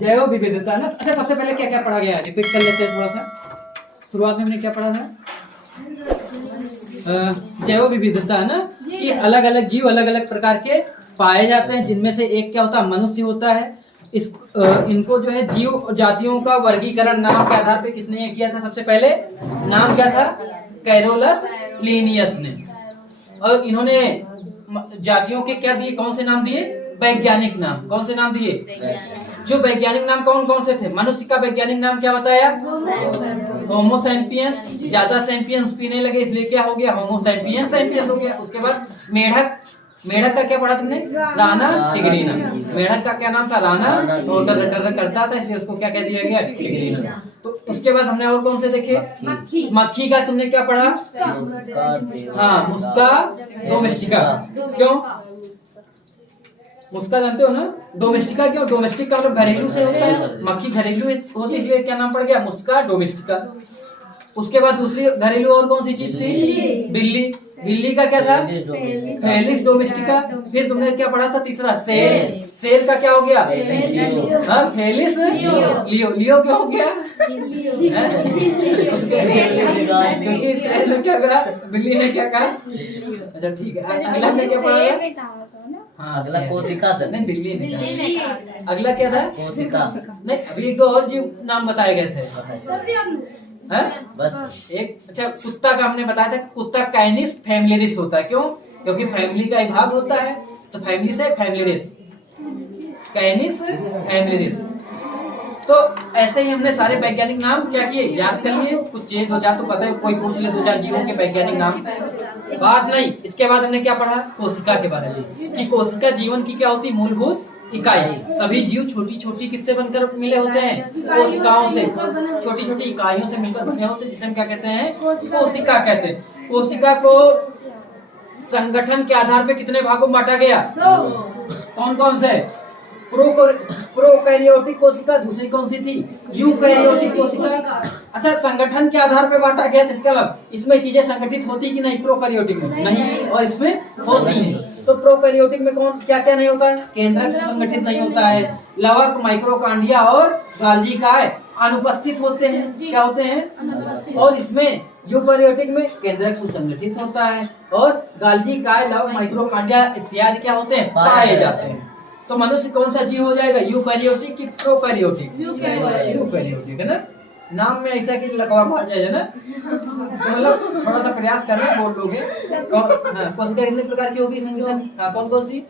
जैव विविधता ना। अच्छा, सबसे पहले क्या क्या पढ़ा गया, रिपीट कर लेते हैं थोड़ा सा। शुरुआत में हमने क्या पढ़ा था? जैव विविधता ना, कि अलग अलग जीव अलग अलग प्रकार के पाए जाते हैं, जिनमें से एक क्या होता है, मनुष्य होता है। इनको जो है जीव जातियों का वर्गीकरण नाम के आधार पे किसने किया था? सबसे पहले नाम क्या था? कैरोलस लिनियस ने। और इन्होंने जातियों के क्या दिए, कौन से नाम दिए? वैज्ञानिक नाम। कौन से नाम दिए? जो वैज्ञानिक नाम कौन कौन से थे? मनुष्य का वैज्ञानिक नाम क्या बताया? Homo sapiens. ज्यादा सैपियंस पीने लगे इसलिए क्या हो गया? होमो सैपियंस हो गया। उसके बाद मेढक। मेढक का क्या पढ़ा तुमने? राना टिग्रीना। मेढक का क्या नाम था? राना। तो टर करता था इसलिए उसको क्या कह दिया गया? टिग्रीना। तो उसके बाद हमने और कौन से देखे? मक्खी का तुमने क्या पढ़ा? हाँ, मुस्का डोमेस्टिका। क्यों? मुस्का जानते हो ना? डोमेस्टिका क्यों? डोमेस्टिक का मतलब घरेलू से होता है। मक्खी घरेलू होती है इसलिए क्या नाम पड़ गया? मुस्का डोमेस्टिका। उसके बाद दूसरी घरेलू और कौन सी चीज थी? बिल्ली। बिल्ली का क्या था? Felix domestica. फिर तुमने क्या पढ़ा था? तीसरा शेर। शेर का क्या हो गया? हाँ, फेलिक्स लियो। लियो क्या हो गया? क्योंकि शेर ने क्या कहा, बिल्ली ने क्या कहा? अच्छा ठीक है, अगला ने क्या पढ़ा? हाँ, अगला कोशिका से नहीं, बिल्ली ने। अगला क्या था? कोशिका नहीं, अभी एक दो और जीव नाम बताए गए थे। है? बस एक। अच्छा, कुत्ता का हमने बताया था, कुत्ता कैनिस फैमिलिरिस होता है। क्यों? क्योंकि फैमिली का ही भाग होता है, तो फैमिली से फैमिलिरिस, कैनिस फैमिलिरिस। तो ऐसे ही हमने सारे वैज्ञानिक नाम क्या किए, याद कर लिए। कुछ दो चार तो पता है, कोई पूछ ले दो चार जीवों के वैज्ञानिक नाम, बात नहीं। इसके बाद हमने क्या पढ़ा? कोशिका के बारे में, कि कोशिका जीवन की क्या होती? मूलभूत इकाई। सभी जीव छोटी छोटी किससे बनकर मिले होते हैं? कोशिकाओं से। छोटी छोटी इकाइयों से मिलकर बने होते हैं, जिसे हम क्या कहते हैं? कोशिका कहते हैं। कोशिका को संगठन के आधार पे कितने भागों में बांटा गया? कौन कौन से? प्रोकैरियोटिक कोशिका, दूसरी कौन सी थी? यूकैरियोटिक कोशिका। अच्छा, संगठन के आधार पे बांटा गया, इसका मतलब इसमें चीजें संगठित होती कि नहीं? प्रोकैरियोटिक में नहीं, और इसमें होती नहीं। तो प्रोकैरियोटिक में कौन क्या क्या नहीं होता है? केंद्रक संगठित नहीं होता है, लवक, माइक्रोकांडिया और गाल्जी काय अनुपस्थित होते हैं। क्या होते हैं? और इसमें यूकैरियोटिक में केंद्रक सुसंगठित होता है और गाल्जी काय, लवक, माइक्रोकांडिया इत्यादि क्या होते हैं? पाए जाते हैं। तो मनुष्य कौन सा जीव हो जाएगा? यूकैरियोटिक की प्रोकैरियोटिक? यूकैरियोटिक है ना। नाम में ऐसा कि लकवा मार जाए ना, तो मतलब थोड़ा सा प्रयास करना, बोल लोगे। कोशिका कितने प्रकार की होगी? हाँ, कौन कौन सी?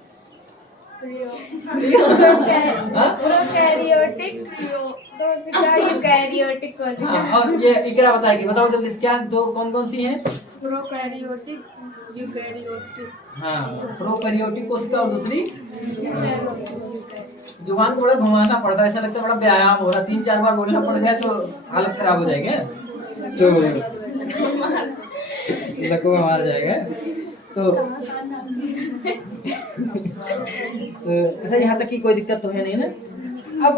यूकैरियोटिक कोशिका। और ये इकरा बताएगी, बताओ जल्दी क्या दो कौन कौन सी हैं? Prokaryotic, eukaryotic. हाँ, प्रोकैरियोटिक कोशिका और दूसरी। जुबान को बड़ा घुमाना पड़ता है, ऐसा लगता है बड़ा व्यायाम हो रहा है। 3-4 बार बोलना पड़ जाए तो हालत खराब हो जाएगी। तो लकवा मार जाएगा। तो ऐसा यहाँ तक की कोई दिक्कत तो है नहीं ना। अब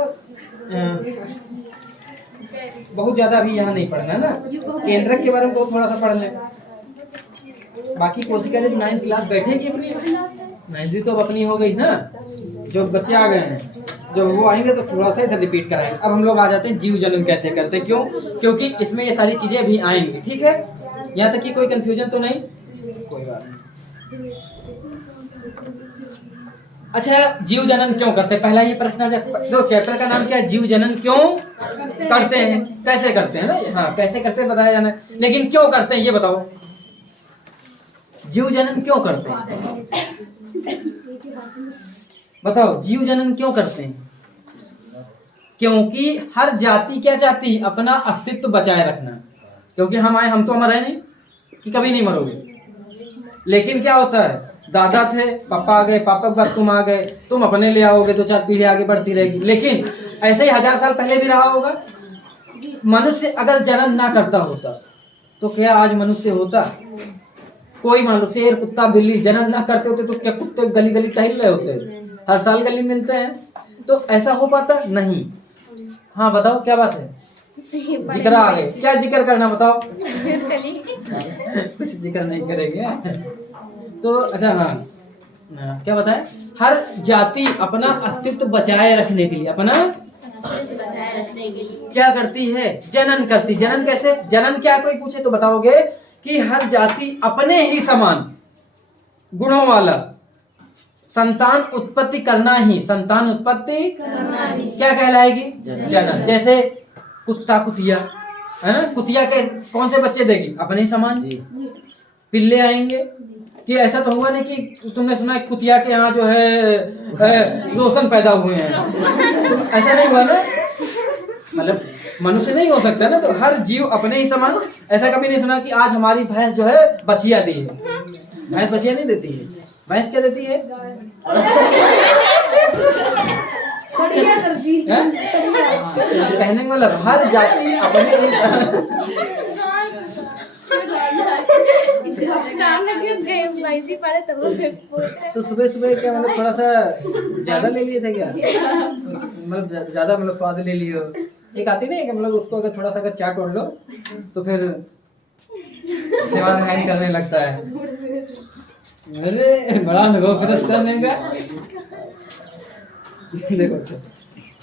बहुत ज्यादा अभी यहाँ नहीं पढ़ना है ना, केंद्रक के बारे में थोड़ा सा पढ़ लें। बाकी कोशिका जब 9th क्लास बैठेगी अपनी, 9वीं तो अब अपनी हो गई ना, जो बच्चे आ गए हैं, जब वो आएंगे तो थोड़ा सा इधर रिपीट कराएंगे। अब हम लोग आ जाते हैं जीव जन्म कैसे करते हैं। क्यों? क्योंकि इसमें ये सारी चीजें भी आएंगी। ठीक है, यहाँ तक कि कोई कंफ्यूजन तो नहीं? कोई बात नहीं। अच्छा, जीव जनन क्यों करते हैं? पहला ये प्रश्न दो, चैप्टर का नाम क्या है? जीव जनन क्यों करते हैं, कैसे करते हैं ना। हाँ, कैसे करते हैं बताया जाना, लेकिन क्यों करते हैं ये बताओ। जीव जनन क्यों करते हैं? बताओ, जीव जनन क्यों करते हैं? क्योंकि हर जाति क्या चाहती है? अपना अस्तित्व बचाए रखना। क्योंकि हम आए, हम तो अमर है नहीं कि कभी नहीं मरोगे। लेकिन क्या होता है, दादा थे, पापा आ गए, पापा के बाद तुम आ गए, तुम अपने ले आओगे, 2-4 पीढ़ी आगे बढ़ती रहेगी। लेकिन ऐसे ही 1000 साल पहले भी रहा होगा। मनुष्य अगर जन्म ना करता होता तो क्या आज मनुष्य होता? कोई मान लो शेर, कुत्ता, बिल्ली जन्म ना करते होते तो क्या कुत्ते गली गली टहल रहे होते? हर साल गली मिलते हैं, तो ऐसा हो पाता नहीं। हाँ बताओ, क्या बात है? जिक्र आ गए, क्या जिक्र करना बताओ? कुछ जिक्र नहीं करेंगे तो। अच्छा हाँ, क्या बताए? हर जाति अपना अस्तित्व बचाए रखने के लिए, अपना बचाए रखने के लिए क्या करती है? जनन करती। जनन कैसे? जनन क्या कोई पूछे तो बताओगे कि हर जाति अपने ही समान गुणों वाला संतान उत्पत्ति करना ही, संतान उत्पत्ति क्या कहलाएगी? जनन। जैसे कुत्ता कुतिया है ना, कुतिया के कौन से बच्चे देगी? अपने ही समान पिल्ले आएंगे। कि ऐसा तो हुआ नहीं कि तुमने सुना कुतिया के यहाँ जो है रोशन पैदा हुए हैं, ऐसा नहीं हुआ ना। मतलब मनुष्य नहीं हो सकता ना, तो हर जीव अपने ही समान। ऐसा कभी नहीं सुना कि आज हमारी भैंस जो है बछिया दी है। भैंस बछिया नहीं देती है, भैंस क्या देती है? कहने का मतलब हर जाति अपने ही तो सुबह सुबह क्या मतलब थोड़ा सा ज्यादा ले लिए थे क्या? मतलब ज्यादा मतलब स्वाद ले लियो। एक आती नहीं कि मतलब उसको अगर थोड़ा सा अगर चाट ओढ़ लो तो फिर दिमाग हैंग करने लगता है। अरे बड़ा अनुभव फिर करने का। देखो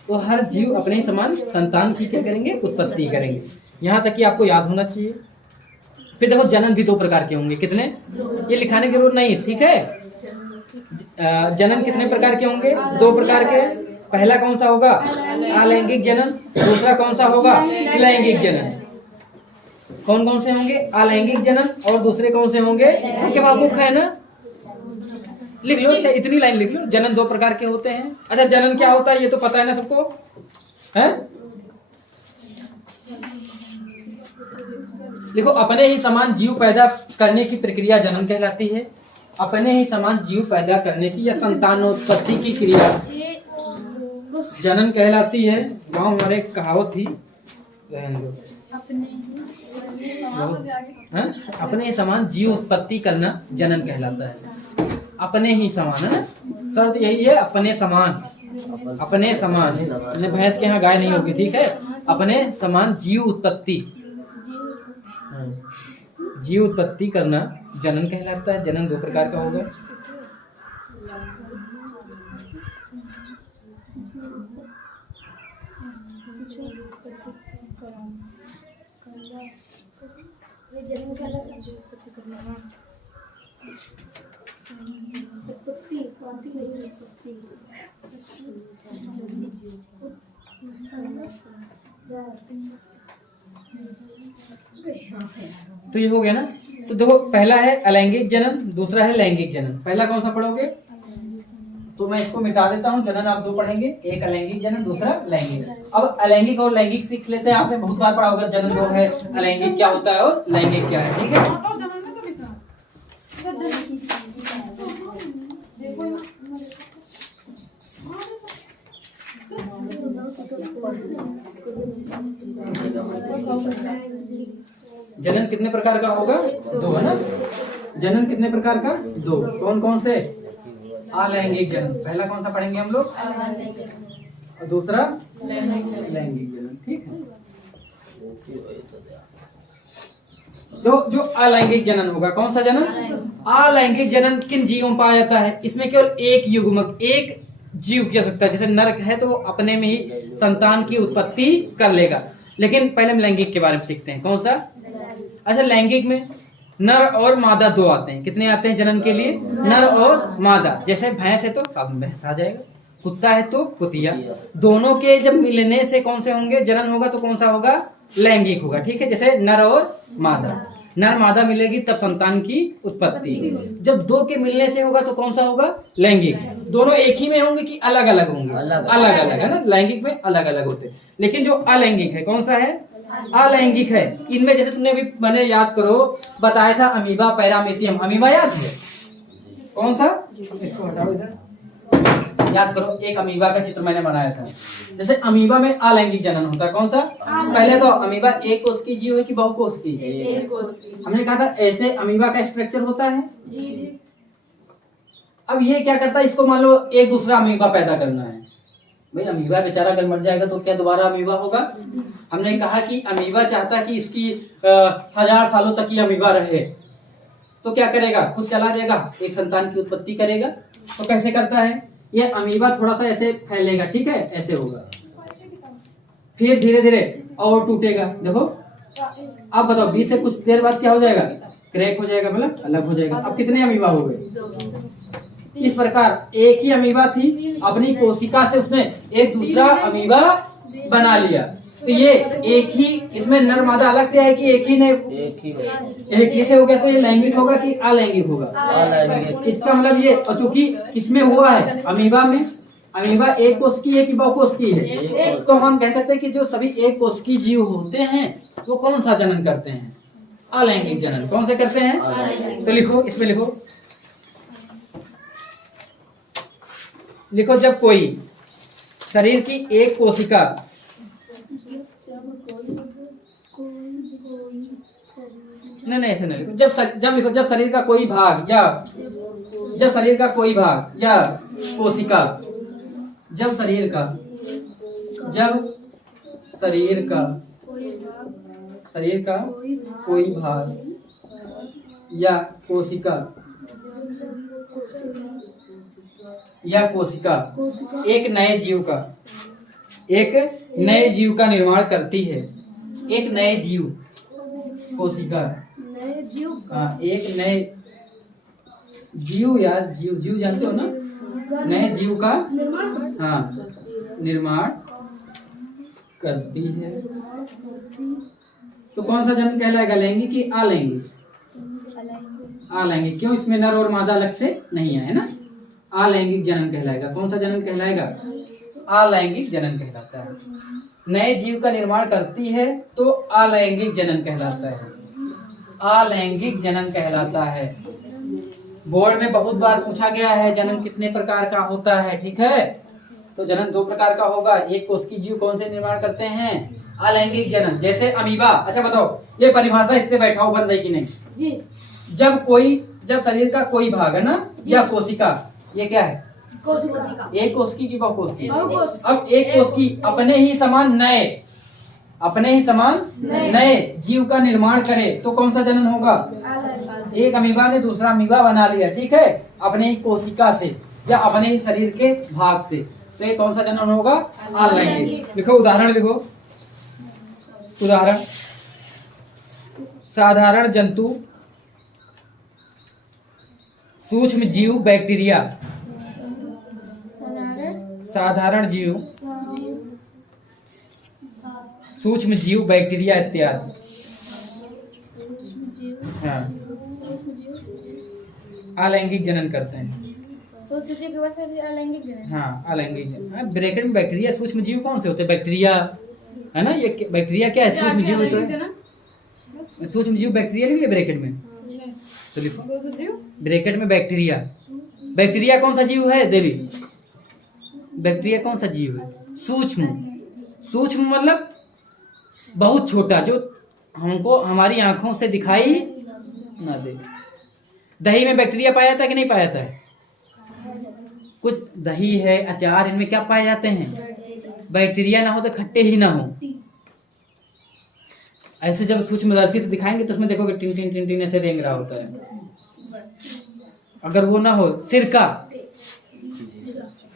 तो हर जीव अपने ही समान संतान की क्या करेंगे? उत्पत्ति करेंगे। यहाँ तक कि आपको याद होना चाहिए। फिर देखो जनन भी दो प्रकार के होंगे। कितने? ये लिखाने की जरूरत नहीं है, ठीक है। जनन कितने प्रकार के होंगे? दो प्रकार के। पहला कौन सा होगा? अलैंगिक जनन। दूसरा कौन सा होगा? लैंगिक जनन। कौन कौन से होंगे? अलैंगिक जनन और दूसरे कौन से होंगे? आपके पास बुक है ना, लिख लो। अच्छा इतनी लाइन लिख लो। जनन दो प्रकार के होते हैं। अच्छा जनन क्या होता है ये तो पता है ना सबको, है? लिखो, अपने ही समान जीव पैदा करने की प्रक्रिया जनन कहलाती है। अपने ही समान जीव पैदा करने की या संतानोत्पत्ति की क्रिया जनन कहलाती है। वहाँ हमारे एक कहावत थी, रहने दो। अपने ही समान जीव उत्पत्ति करना जनन कहलाता है। अपने ही समान है ना, शर्त यही है, अपने समान। अपने समान भैंस के यहाँ गाय नहीं होगी, ठीक है। अपने समान जीव उत्पत्ति, जीव उत्पत्ति करना जनन कहलाता है। जनन दो प्रकार का होगा। तो ये हो गया ना। तो देखो पहला है अलैंगिक जनन, दूसरा है लैंगिक जनन। पहला कौन सा पढ़ोगे? तो मैं इसको मिटा देता हूँ। जनन आप दो पढ़ेंगे, एक अलैंगिक जनन, दूसरा लैंगिक। अब अलैंगिक और लैंगिक सीख लेते हैं। आपने बहुत बार पढ़ा होगा जनन दो है, अलैंगिक क्या होता है और लैंगिक क्या है, ठीक है। जनन कितने प्रकार का होगा? दो, है ना। जनन कितने प्रकार का? दो। कौन कौन से? अलैंगिक जनन। पहला कौन सा पढ़ेंगे हम लोग? और दूसरा लैंगिक जनन, ठीक है। जो अलैंगिक जनन होगा, कौन सा जनन? अलैंगिक जनन किन जीवों में पाया जाता है? इसमें केवल एक युग्मक, एक जीव किया सकता है। जैसे नर है तो अपने में ही संतान की उत्पत्ति कर लेगा। लेकिन पहले हम लैंगिक के बारे में सीखते हैं। कौन सा? अच्छा लैंगिक में नर और मादा दो आते हैं। कितने आते हैं जनन के लिए? नर और मादा। जैसे भैंस है तो साथ में भैंस आ जाएगा, कुत्ता है तो कुतिया। दोनों के जब मिलने से कौन से होंगे? जनन होगा। तो कौन सा होगा? लैंगिक होगा, ठीक है। जैसे नर और मादा, नर मादा मिलेगी तब संतान की उत्पत्ति। जब दो के मिलने से होगा तो कौन सा होगा? लैंगिक। दोनों एक ही में होंगे कि अलग अलग होंगे? अलग अलग है ना। लैंगिक में अलग अलग होते हैं। लेकिन जो अलैंगिक है, कौन सा है? अलैंगिक है। इनमें जैसे तुमने भी मैंने याद करो बताया था अमीबा पैरामीशियम। अमीबा याद है? कौन सा? इसको हटाओ इधर, याद करो। एक अमीबा का चित्र मैंने बनाया था। जैसे अमीबा में अलैंगिक जनन होता है। कौन सा? पहले तो अमीबा एक कोष की जीव है कि बहु कोष की? हमने कहा था ऐसे अमीबा का स्ट्रक्चर होता है। अब ये क्या करता है? इसको मान लो एक दूसरा अमीबा पैदा करना है। भाई अमीबा बेचारा अगर मर जाएगा तो क्या दोबारा अमीबा होगा? हमने कहा कि अमीबा चाहता है कि इसकी 1000 सालों तक ये अमीबा रहे, तो क्या करेगा? खुद चला जाएगा, एक संतान की उत्पत्ति करेगा। तो कैसे करता है? ये अमीबा थोड़ा सा ऐसे फैलेगा, ठीक है, ऐसे होगा। फिर धीरे धीरे और टूटेगा। देखो अब बताओ बीच से कुछ देर बाद क्या हो जाएगा, क्रैक हो जाएगा, मतलब अलग हो जाएगा। अब कितने अमीबा हो गए? इस प्रकार एक ही अमीबा थी, अपनी कोशिका से उसने एक दूसरा अमीबा बना लिया। तो ये एक ही, इसमें नर मादा अलग से है कि एक ही ने एक ही से हो गया, तो ये लैंगिक होगा कि अलैंगिक होगा? अलैंगिक। इसका मतलब ये, और चूंकि किसमें हुआ है, अमीबा में, अमीबा एक कोशिकी है कि बहुकोशिकीय है? तो हम कह सकते हैं कि जो सभी एक कोशिकीय जीव होते हैं वो कौन सा जनन करते हैं? अलैंगिक जनन। कौन से करते हैं? तो लिखो, इसमें लिखो, लिखो जब कोई शरीर की एक कोशिका, नहीं ऐसे नहीं लिखो, जब लिखो जब शरीर का कोई भाग या जब शरीर का कोई भाग या कोशिका, जब शरीर का कोई भाग या कोशिका एक नए जीव का निर्माण करती है। एक नए जीव कोशिका, एक नए जीव, यार जीव जानते हो ना, नए जीव का निर्माण करती है। तो कौन सा जन्म कहलाएगा, लैंगिक कि अलैंगिक? अलैंगिक। क्यों? इसमें नर और मादा अलग से नहीं है ना, अलैंगिक जनन कहलाएगा। कौन सा जनन कहलाएगा? अलैंगिक जनन कहलाता है। नए जीव का निर्माण करती है तो अलैंगिक जनन कहलाता है। अलैंगिक जनन कहलाता है। बोर्ड में बहुत बार पूछा गया है जनन कितने प्रकार का होता है, ठीक है? तो जनन 2 प्रकार का होगा। एक कोशिकीय जीव कौन से निर्माण करते हैं? अलैंगिक जनन। जैसे अमीबा। अच्छा बताओ, ये परिभाषा इससे बैठा हो बन रही कि नहीं? जब शरीर का कोई भाग है ना, या कोशिका, ये क्या है? एक कोशिकी की बहुकोशिकी। अब एक कोशिकी अपने ही समान नए जीव का निर्माण करे तो कौन सा जनन होगा? एक अमीबा ने दूसरा अमीबा बना लिया, ठीक है, अपने ही कोशिका से या अपने ही शरीर के भाग से, तो ये कौन सा जनन होगा? अलैंगिक। लिखो उदाहरण, लिखो उदाहरण। साधारण जंतु, सूक्ष्म जीव, बैक्टीरिया। साधारण जीव, सूक्ष्म जीव, बैक्टीरिया इत्यादि। हाँ, अलैंगिक जनन करते हैं। हाँ, अलैंगिक जनन। ब्रैकेट में बैक्टीरिया, सूक्ष्म जीव कौन से होते हैं? बैक्टीरिया है ना, ये बैक्टीरिया क्या है? सूक्ष्म जीव होता है। सूक्ष्म जीव बैक्टीरिया लिख लिया ब्रैकेट में, तो लिखो ब्रैकेट में बैक्टीरिया। बैक्टीरिया कौन सा जीव है देवी? बैक्टीरिया कौन सा जीव है? सूक्ष्म मतलब बहुत छोटा, जो हमको हमारी आंखों से दिखाई ना दे। दही में बैक्टीरिया पाया जाता है कि नहीं पाया जाता है? कुछ दही है, अचार, इनमें क्या पाए जाते हैं? बैक्टीरिया ना हो तो खट्टे ही ना हो। ऐसे जब सूक्ष्मदर्शी से दिखाएंगे तो उसमें देखोगे टिन टिन टिन टिन ऐसे रेंग रहा होता है। अगर वो ना हो, सिरका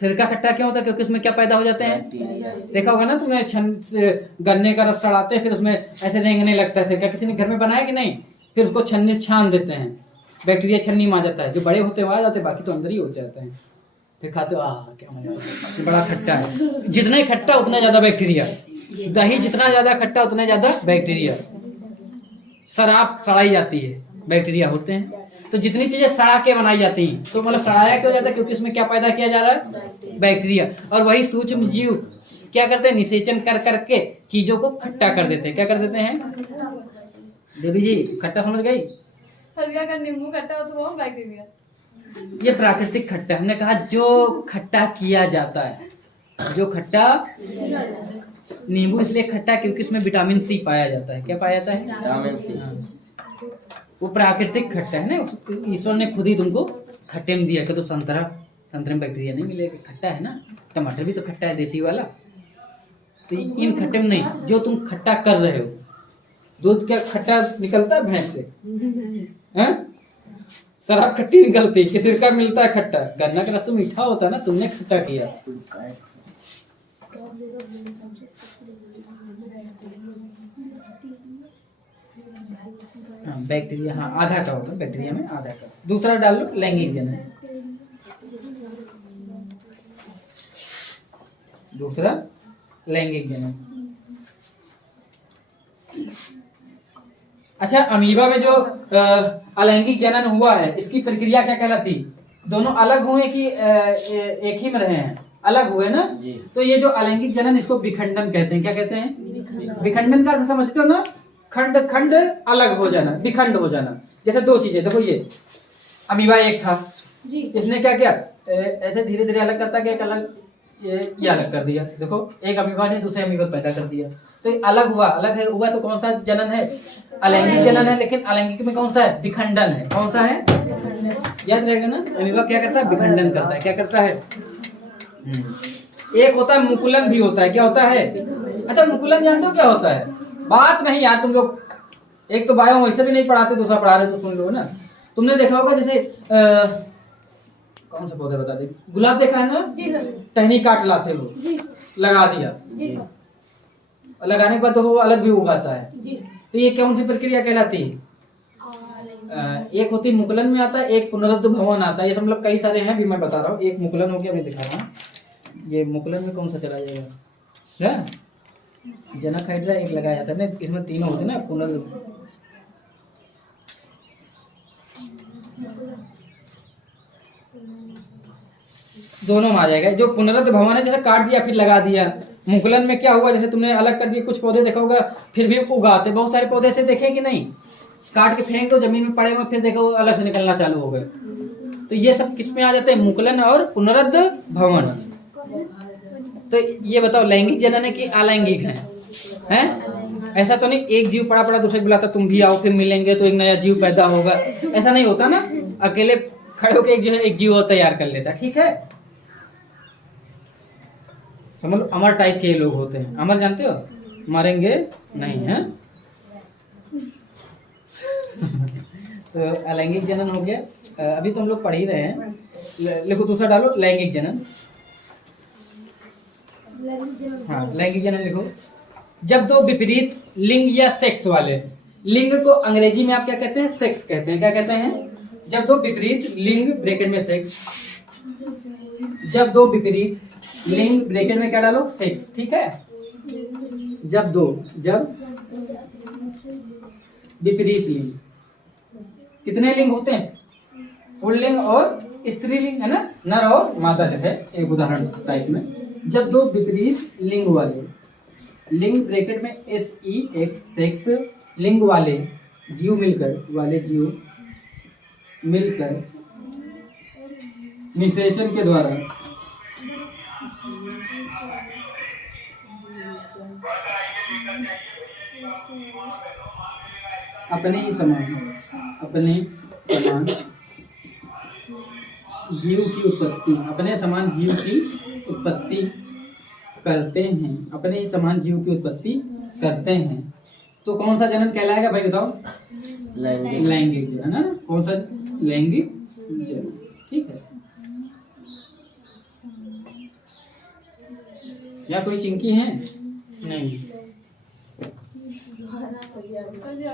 खट्टा क्यों होता है? क्योंकि उसमें क्या पैदा हो जाते हैं? देखा होगा ना तुमने, गन्ने का रस सड़ाते हैं, फिर उसमें ऐसे रेंगने लगता है सिरका। किसी ने घर में बनाया कि नहीं? फिर उसको छन्नी छान देते हैं, बैक्टीरिया छन्नी में आ जाता है। जो बड़े होते हैं आ जाते हैं, बाकी तो अंदर ही हो जाते हैं। फिर खाते हो, क्या मजा आता है, बड़ा खट्टा है। जितना ही खट्टा उतना ज्यादा बैक्टीरिया। दही जितना ज्यादा खट्टा उतना ज्यादा बैक्टीरिया। शराब सड़ाई जाती है, बैक्टीरिया होते हैं। तो जितनी चीजें सड़ा के बनाई जाती हैं, तो मतलब सड़ाया क्यों जाता है? क्योंकि उसमें क्या पैदा किया जा रहा है? बैक्टीरिया। और वही सूक्ष्म जीव क्या करते हैं? निषेचन कर करके चीजों को खट्टा कर देते हैं। क्या कर देते हैं देवी जी? खट्टा समझ गई? नींबू खट्टा हो तो वो बैक्टीरिया। ये प्राकृतिक खट्टा, हमने कहा जो खट्टा किया जाता है, जो खट्टा। नींबू इसलिए खट्टा क्योंकि उसमें विटामिन सी पाया जाता है। क्या पाया जाता है? Vitamin C. वो प्राकृतिक खट्टा है ना, ईश्वर ने खुद ही तुमको खट्टे में दिया। कि तो संतरे में बैक्टीरिया नहीं मिलेगा, खट्टा है ना। टमाटर भी तो खट्टा है, देसी वाला। तो इन खट्टे में नहीं, जो तुम खट्टा कर रहे हो। दूध क्या खट्टा निकलता है भैंस से? हैं? शराब खट्टी निकलती है, सिरका मिलता है खट्टा। गन्ना का रस तो मीठा होता है ना, तुमने खट्टा किया। बैक्टीरिया, हाँ आधा का होता है बैक्टीरिया में, आधा का। दूसरा डाल लो लैंगिक जनन, दूसरा लैंगिक जनन। अच्छा, अमीबा में जो अलैंगिक जनन हुआ है इसकी प्रक्रिया क्या कहलाती? दोनों अलग हुए कि एक ही में रहे हैं? अलग हुए ना। तो ये जो अलैंगिक जनन इसको विखंडन कहते हैं। क्या कहते हैं? विखंडन का अर्थ समझते हो ना? खंड खंड अलग हो जाना, विखंड हो जाना। जैसे दो चीजें, देखो ये अमीबा एक था, इसने क्या किया, ऐसे धीरे धीरे अलग करता गया, एक अलग ये अलग कर दिया। देखो एक अमीबा ने दूसरे अमीबा पैदा कर दिया, तो ये अलग हुआ। अलग है हुआ तो कौन सा जनन है? अलैंगिक जनन है। लेकिन अलैंगिक में कौन सा है? विखंडन है। कौन सा है? याद रहेगा ना, अमीबा क्या करता है? विखंडन करता है। क्या करता है? एक होता है मुकुलन भी होता है। क्या होता है? अच्छा, मुकुलन जानते हो क्या होता है? बात नहीं यार, तुम लोग एक तो बायो वैसे भी नहीं पढ़ाते, दूसरा पढ़ा रहे तो सुन लो ना। तुमने देखा होगा जैसे कौन सा पौधा बता दे, गुलाब देखा है ना? टहनी काट लाते हो, लगा दिया, लगाने के बाद तो वो अलग भी उगाता है। तो ये कौन सी प्रक्रिया कहलाती है? एक होती मुकुलन में आता है, एक पुनरुद्ध भवन आता है। ये मतलब कई सारे हैं, भी मैं बता रहा हूँ। एक मुकुलन हो गया, मैं दिखा रहा हूँ। ये मुकुलन में कौन सा चला जाएगा? जनक हाइड्रा एक लगाया जाता है ना, इसमें तीनों होते ना, पुनरुद्ध, दोनों में आ जाएगा। जो पुनरुद्ध भवन है, जैसे काट दिया फिर लगा दिया। मुकुलन में क्या हुआ, जैसे तुमने अलग कर दिया, कुछ पौधे देखा होगा फिर भी उगाते, बहुत सारे पौधे से देखे कि नहीं, काट के फेंक दो, जमीन में पड़े हुए, फिर देखो अलग से निकलना चालू हो गए। तो ये सब किस में आ जाते हैं? मुकुलन और पुनरुद्ध भवन। तो ये बताओ लैंगिक जनन है कि अलैंगिक है? ऐसा तो नहीं एक जीव पड़ा पड़ा दूसरे को बुलाता तुम भी आओ फिर मिलेंगे तो एक नया जीव पैदा होगा, ऐसा नहीं होता ना। अकेले खड़े होकर एक जो है एक जीव तैयार कर लेता। ठीक है, समझ लो अमर टाइप के लोग होते हैं। अमर जानते हो? मरेंगे नहीं है। तो अलैंगिक जनन हो गया, अभी तो हम लोग पढ़ ही रहे हैं। लिखो दूसरा डालो लैंगिक जनन। हाँ लैंगिक जनन लिखो। जब दो विपरीत लिंग या सेक्स वाले, लिंग को अंग्रेजी में आप क्या कहते हैं? सेक्स कहते हैं। क्या कहते हैं? जब दो विपरीत लिंग ब्रैकेट में सेक्स, जब दो विपरीत लिंग ब्रैकेट में क्या डालो? सेक्स। ठीक है, जब विपरीत लिंग, कितने लिंग होते हैं? पुल्लिंग और स्त्रीलिंग है ना, नर और मादा, जैसे एक उदाहरण टाइप में। जब दो विपरीत लिंग वाले, लिंग ब्रैकेट में SEX सेक्स, लिंग वाले जीव मिलकर निषेचन के द्वारा अपने ही समान जीव की उत्पत्ति, अपने समान जीव की उत्पत्ति करते हैं, अपने ही समान जीव की उत्पत्ति करते हैं। तो कौन सा जनन कहलाएगा भाई बताओ? लैंगिक जनन है ना। कौन सा? लैंगिक जनन। ठीक है, या कोई चिंकी है? नहीं, कर दिया।